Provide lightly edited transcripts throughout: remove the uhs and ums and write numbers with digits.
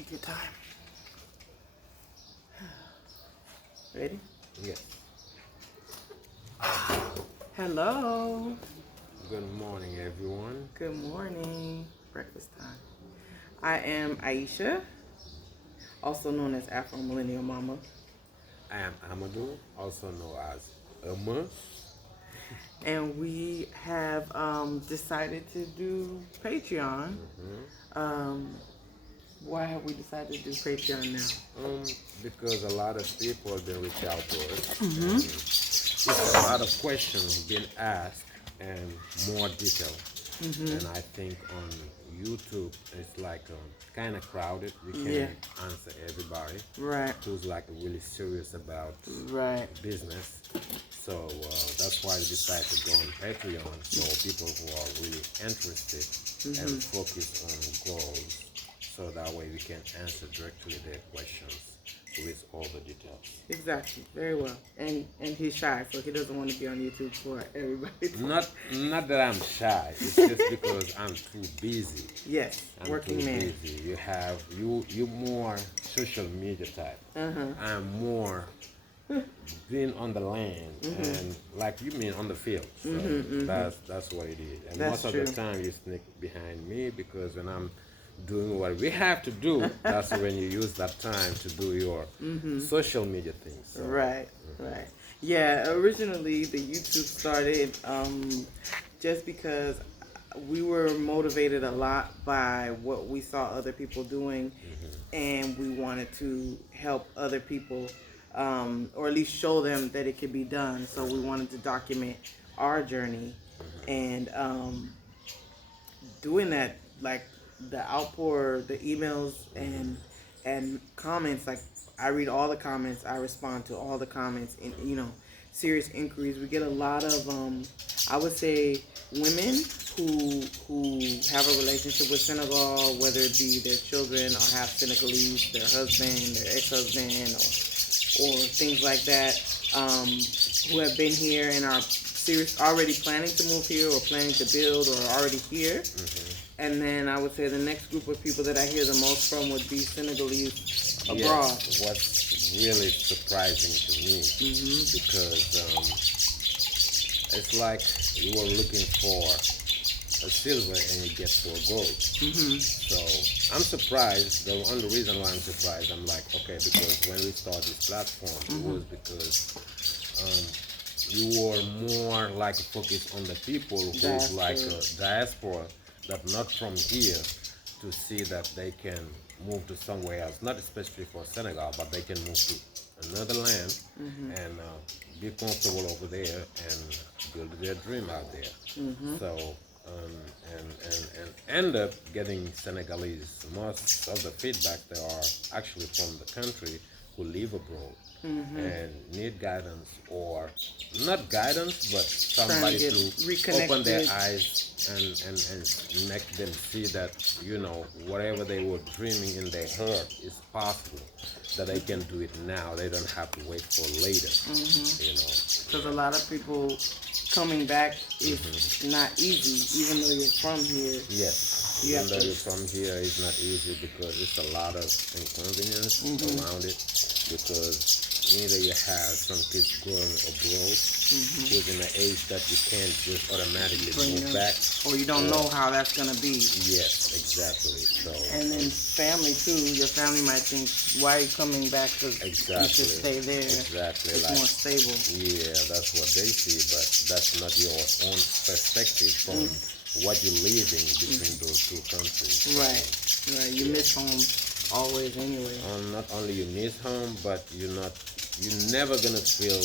Take your time. Ready? Yes. Hello. Good morning, everyone. Good morning. Breakfast time. I am Aisha, also known as Afro Millennial Momma. I am Amadou, also known as Amma. And we have decided to do Patreon. Why have we decided to do Patreon now? Because a lot of people have been reaching out to us. And it's a lot of questions being asked and more detail. And I think on YouTube it's like kind of crowded. We can't answer everybody. Right. Who's like really serious about business. So that's why we decided to go on Patreon. So people who are really interested and focus on goals. So that way we can answer directly their questions with all the details. Exactly. Very well. And he's shy, so he doesn't want to be on YouTube for everybody. Not that I'm shy. It's just because I'm too busy. Yes. I'm working too man. busy. You more social media type. I'm more being on the land and like you mean on the field. So that's what it is. And That's most true. of the time you sneak behind me because when I'm doing what we have to do, that's when you use that time to do your social media things. So. Right. Yeah, originally the YouTube started just because we were motivated a lot by what we saw other people doing, and we wanted to help other people, or at least show them that it could be done. So we wanted to document our journey, and doing that, like the outpour, the emails and comments, like I read all the comments, I respond to all the comments, and serious inquiries. We get a lot of I would say women who have a relationship with Senegal, whether it be their children or half Senegalese, their husband, their ex-husband, or things like that, who have been here and are already planning to move here or planning to build or are already here. And then I would say the next group of people that I hear the most from would be Senegalese abroad. Yes, what's really surprising to me because it's like you were looking for a silver and you get 4 gold. So I'm surprised. The only reason why I'm surprised, I'm like, okay, because when we started this platform, it was because you were more like focused on the people who's like a diaspora that not from here, to see that they can move to somewhere else, not especially for Senegal, but they can move to another land and be comfortable over there and build their dream out there. So and end up getting Senegalese. Most of the feedback they are actually from the country who live abroad and need guidance, or not guidance, but somebody to open their eyes and make them see that whatever they were dreaming in their heart is possible, that they can do it now. They don't have to wait for later. Because a lot of people coming back is not easy, even though you're from here. Yes, even though you're from here, it's not easy because it's a lot of inconvenience around it, because either you have some kids growing abroad who's in an age that you can't just automatically move back, or you don't know how that's going to be. Yes, exactly. So and then family too. Your family might think, why are you coming back? Because you should stay there. Exactly. It's more stable. Yeah, that's what they see, but that's not your own perspective from what you're living between those two countries. Right. You miss home always anyway. Not only you miss home, but you're never gonna feel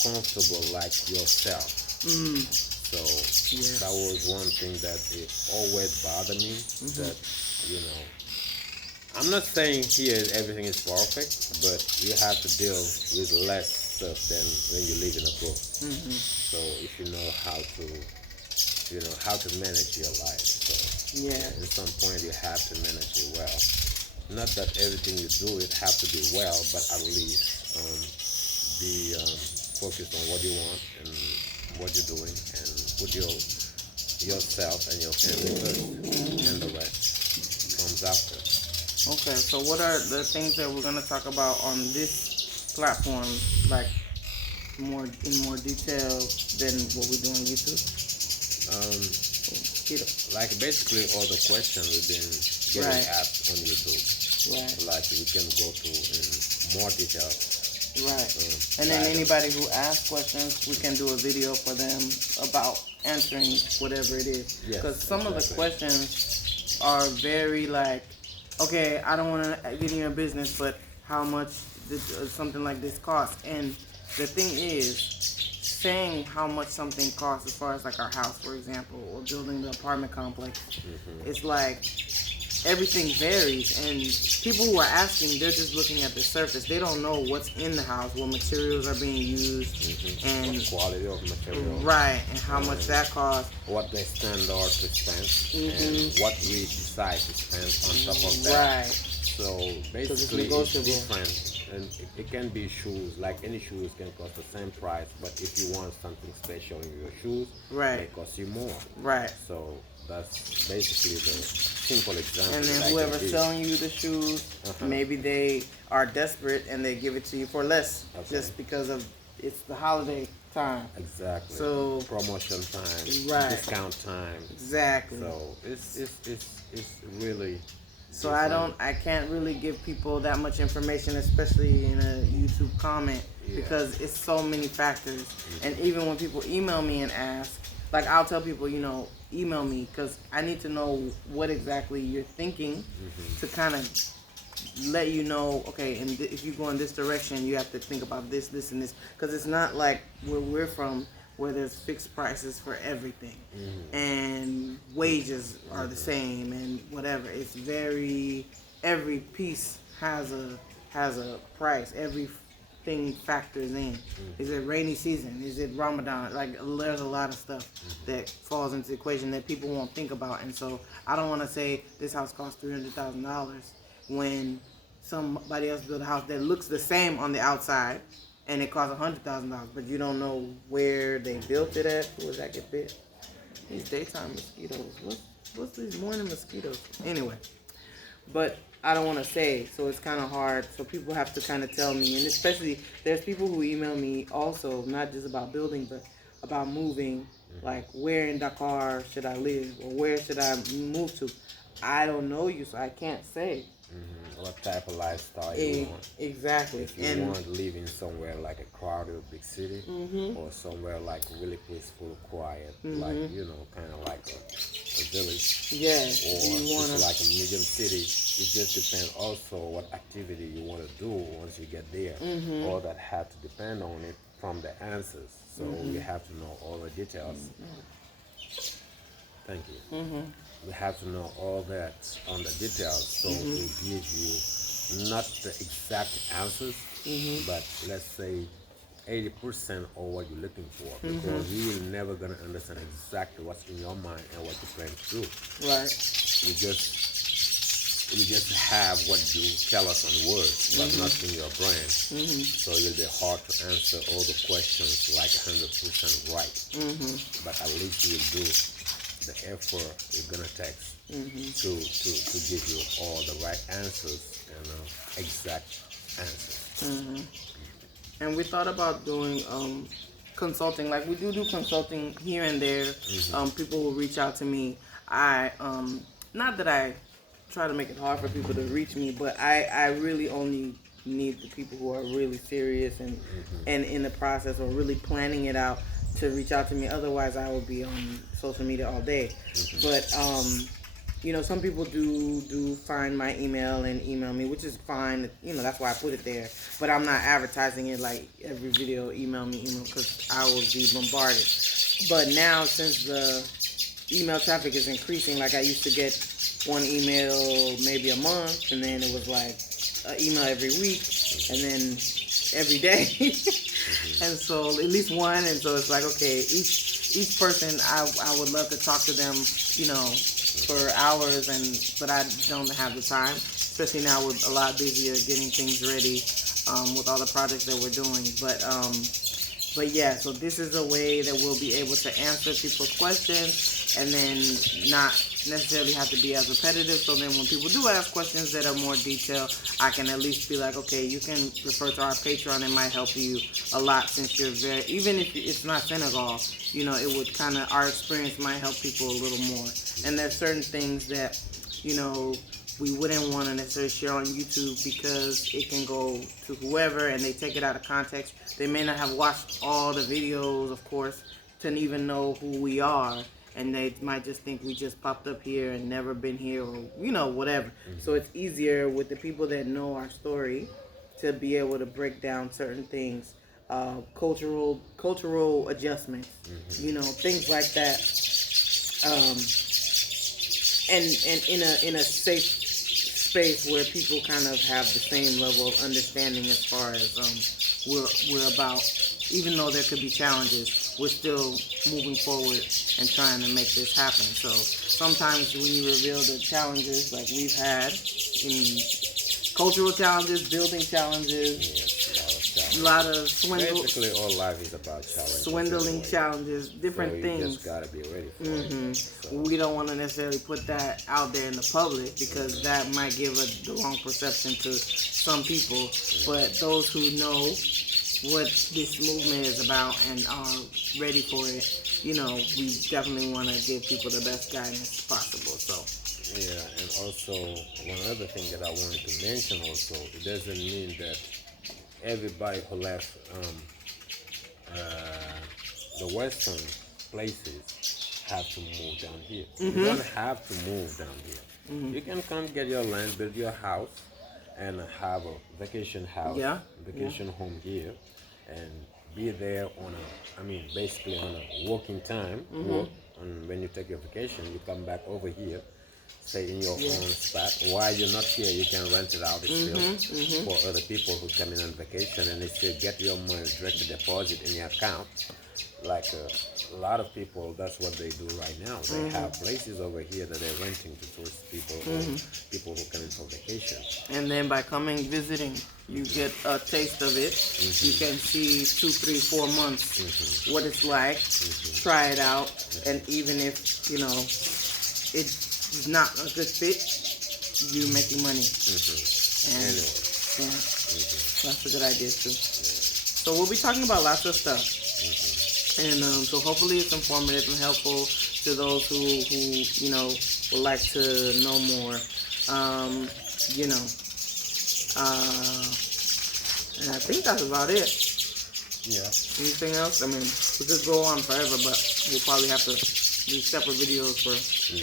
comfortable like yourself. So that was one thing that it always bothered me. That I'm not saying here everything is perfect, but you have to deal with less stuff than when you live in a book. So if you know how to manage your life. So at some point you have to manage it well. Not that everything you do it have to be well, but at least be focused on what you want and what you're doing, and put yourself and your family first, and the rest comes after. Okay, so what are the things that we're gonna talk about on this platform, like more detail than what we do on YouTube? Um, Mosquito. like basically all the questions we've been getting Right. asked on YouTube. Right. Like we can go to in more detail. Right. And then anybody who asks questions, we can do a video for them about answering whatever it is. Yes, Because some of the exactly. questions are very like, okay, I don't want to get in your business, but how much did something like this cost? And the thing is, saying how much something costs as far as like our house, for example, or building the apartment complex, it's like everything varies, and people who are asking, they're just looking at the surface. They don't know what's in the house, what materials are being used, and What quality of material. right, and how much that costs. What the standard to spend and what we decide to spend on top of that. Right. So basically, it's negotiable. different, and it can be shoes. Like any shoes can cost the same price, but if you want something special in your shoes, Right. it costs you more. Right. So that's basically the simple example. And that I then can whoever's give. selling you the shoes, maybe they are desperate and they give it to you for less, just because of it's the holiday time. Exactly. So promotion time, Right. discount time. exactly. So it's really. So different. I can't really give people that much information, especially in a YouTube comment, Yeah. because it's so many factors. And even when people email me and ask, like I'll tell people, email me because I need to know what exactly you're thinking to kind of let you know, okay, and if you go in this direction, you have to think about this, this, and this, because it's not like where we're from, where there's fixed prices for everything, and wages are the same, and whatever. It's every piece has a price. Everything factors in. Is it rainy season? Is it Ramadan? Like there's a lot of stuff that falls into the equation that people won't think about, and so I don't want to say this house costs $300,000 when somebody else built a house that looks the same on the outside and it costs $100,000, but you don't know where they built it at. Who was that get bit? These daytime mosquitoes. What's these morning mosquitoes? Anyway, but I don't want to say, so it's kind of hard. So people have to kind of tell me, and especially there's people who email me also, not just about building, but about moving. Like, where in Dakar should I live, or where should I move to? I don't know you, so I can't say. What type of lifestyle you want? Exactly. If you want living somewhere like a crowded big city, or somewhere like really peaceful, quiet, like kind of like a village, Yeah. or just like a medium city. It just depends also what activity you want to do once you get there. All that have to depend on it from the answers. So you have to know all the details. Thank you. We have to know all that on the details, so to give you not the exact answers, but let's say 80% of what you're looking for, because you're never gonna understand exactly what's in your mind and what you plan to do. Right. You just have what you tell us on words, but not in your brain. So it'll be hard to answer all the questions like 100% right. But at least you'll do the effort it's gonna take to give you all the right answers and exact answers. And we thought about doing consulting. Like we do consulting here and there. People will reach out to me. I not that I try to make it hard for people to reach me, but I really only need the people who are really serious and in the process or really planning it out to reach out to me. Otherwise, I would be on social media all day. But some people do find my email and email me, which is fine. That's why I put it there. But I'm not advertising it like every video, email me, because I will be bombarded. But now, since the email traffic is increasing, like I used to get one email maybe a month, and then it was like an email every week, and then every day. And so at least one, and so it's like, okay, each person, I would love to talk to them, for hours, but I don't have the time, especially now we're a lot busier getting things ready with all the projects that we're doing. But yeah, so this is a way that we'll be able to answer people's questions and then not necessarily have to be as repetitive. So then when people do ask questions that are more detailed, I can at least be like, okay, you can refer to our Patreon. It might help you a lot since you're even if it's not Senegal, it would kind of, our experience might help people a little more. And there's certain things that, we wouldn't want to necessarily share on YouTube because it can go to whoever and they take it out of context. They may not have watched all the videos, of course, to even know who we are. And they might just think we just popped up here and never been here or, whatever. So it's easier with the people that know our story to be able to break down certain things, cultural adjustments, things like that. And in a safe space where people kind of have the same level of understanding as far as we're about, even though there could be challenges, we're still moving forward and trying to make this happen. So sometimes when you reveal the challenges like we've had in cultural challenges, building challenges, a lot of basically all life is about challenges, swindling challenges, different so you things. just gotta be ready for it. So. We don't want to necessarily put that out there in the public because that might give the wrong perception to some people. But those who know what this movement is about and are ready for it, we definitely want to give people the best guidance possible. So. Yeah, and also one other thing that I wanted to mention also, it doesn't mean that everybody who left the western places have to move down here. You don't have to move down here. You can come get your land, build your house, and have a vacation house, vacation home here, and be there basically on a working time. Work, and when you take your vacation, you come back over here, stay in your own spot. While you're not here, you can rent it out still for other people who come in on vacation, and they still get your money direct deposit in your account. Like a lot of people, that's what they do right now. They have places over here that they're renting to tourist people or people who come in for vacation. And then by visiting, you get a taste of it. You can see 2, 3, 4 months what it's like. Try it out, and even if it's not a good fit, you making money. And that's a good idea too. So we'll be talking about lots of stuff. And so hopefully it's informative and helpful to those who would like to know more. And I think that's about it. Yeah. Anything else? I mean, we could go on forever, but we'll probably have to do separate videos for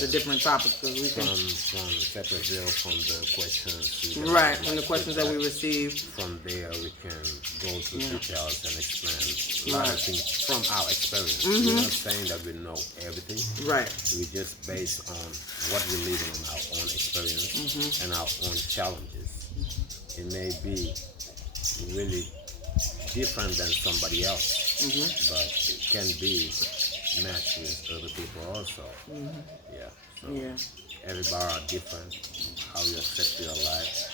the different topics because we can from separate videos from the questions. Right, and the questions that we receive. From there, we can go to details and explain a lot of things from our experience. We're not saying that we know everything. Right. We just based on what we're living on our own experience and our own challenges. It may be really different than somebody else, but it can be matched with other people also. Everybody are different. How you accept your life,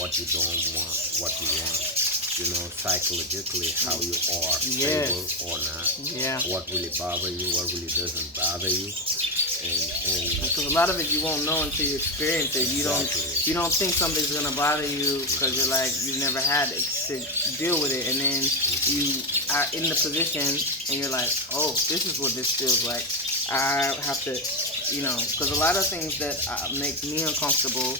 what you don't want, what you want. Psychologically, how you are stable or not. What really bothers you, what really doesn't bother you. And because a lot of it you won't know until you experience it. You don't think something's gonna bother you because you've never had it to deal with it, and then you are in the position and you're like, oh, this is what this feels like. I have to, because a lot of things that make me uncomfortable,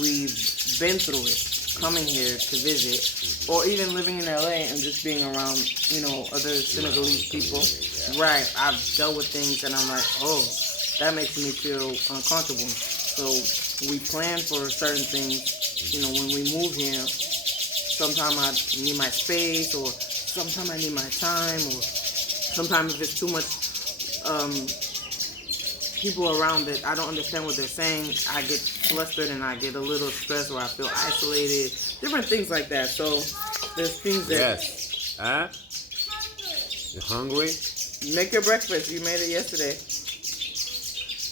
we've been through it. Coming here to visit, or even living in LA and just being around, other Senegalese people. Right, I've dealt with things and I'm like, oh, that makes me feel uncomfortable. So we plan for certain things. When we move here, sometimes I need my space, or sometimes I need my time, or sometimes if it's too much people around that I don't understand what they're saying, I get flustered and I get a little stressed, or I feel isolated. Different things like that. So there's things that. Yes. Huh? You hungry? Make your breakfast. You made it yesterday.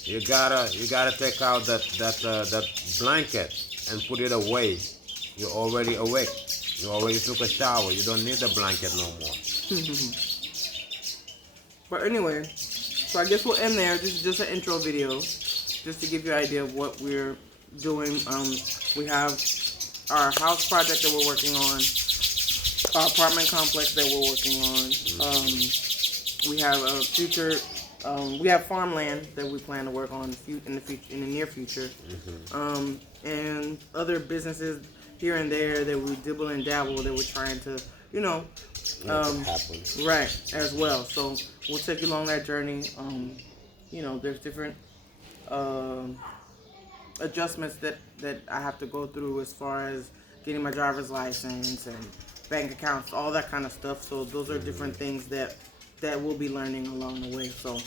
You gotta take out that blanket and put it away. You're already awake. You already took a shower. You don't need the blanket no more. But anyway, so I guess we'll end there. This is just an intro video. just to give you an idea of what we're doing, we have our house project that we're working on, our apartment complex that we're working on. We have a future. We have farmland that we plan to work on in the near future, and other businesses here and there that we dibble and dabble that we're trying to, happen. right, as well. So we'll take you along that journey. There's different adjustments that I have to go through as far as getting my driver's license and bank accounts, all that kind of stuff. So those are different things that we'll be learning along the way. So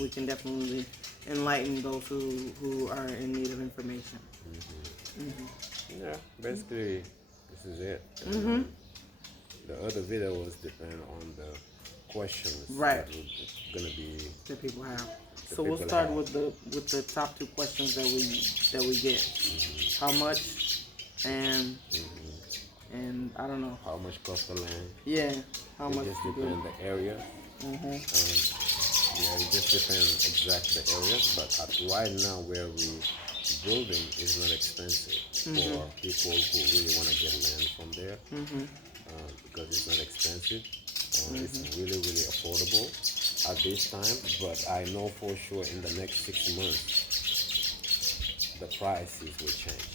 we can definitely enlighten those who are in need of information. Yeah, basically, this is it. The other video was depend on the questions Right. that we're gonna be. That people have. that So we'll people start have. with the top 2 questions that we get. How much and I don't know. How much cost the land? Yeah. How It much just to depends do. the area. Yeah, it just depends exactly the area. But right now, where we building is not expensive for people who really want to get land from there, because it's not expensive. It's really, really affordable at this time. But I know for sure in the next 6 months, the prices will change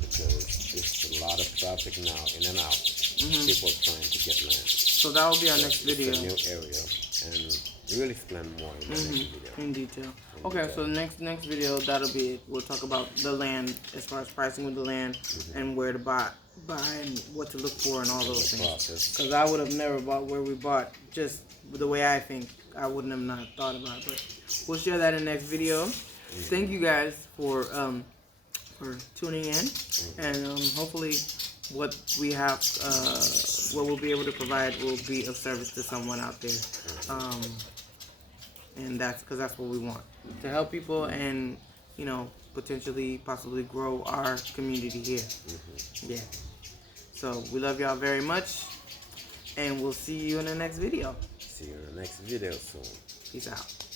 because it's a lot of traffic now in and out. People trying to get land. So that will be our next video. It's a new area, and we'll explain more in the next video. In detail. Okay, so the next video, that'll be it. We'll talk about the land as far as pricing with the land and where to buy and what to look for and all those things. Process. Because I would have never bought where we bought, just the way I think. I wouldn't have not thought about it. But we'll share that in the next video. Thank you guys for tuning in, and hopefully what we have, what we'll be able to provide will be of service to someone out there. And that's because that's what we want, to help people and, potentially, possibly grow our community here. Yeah. So we love y'all very much, and we'll see you in the next video. See you in the next video soon. Peace out.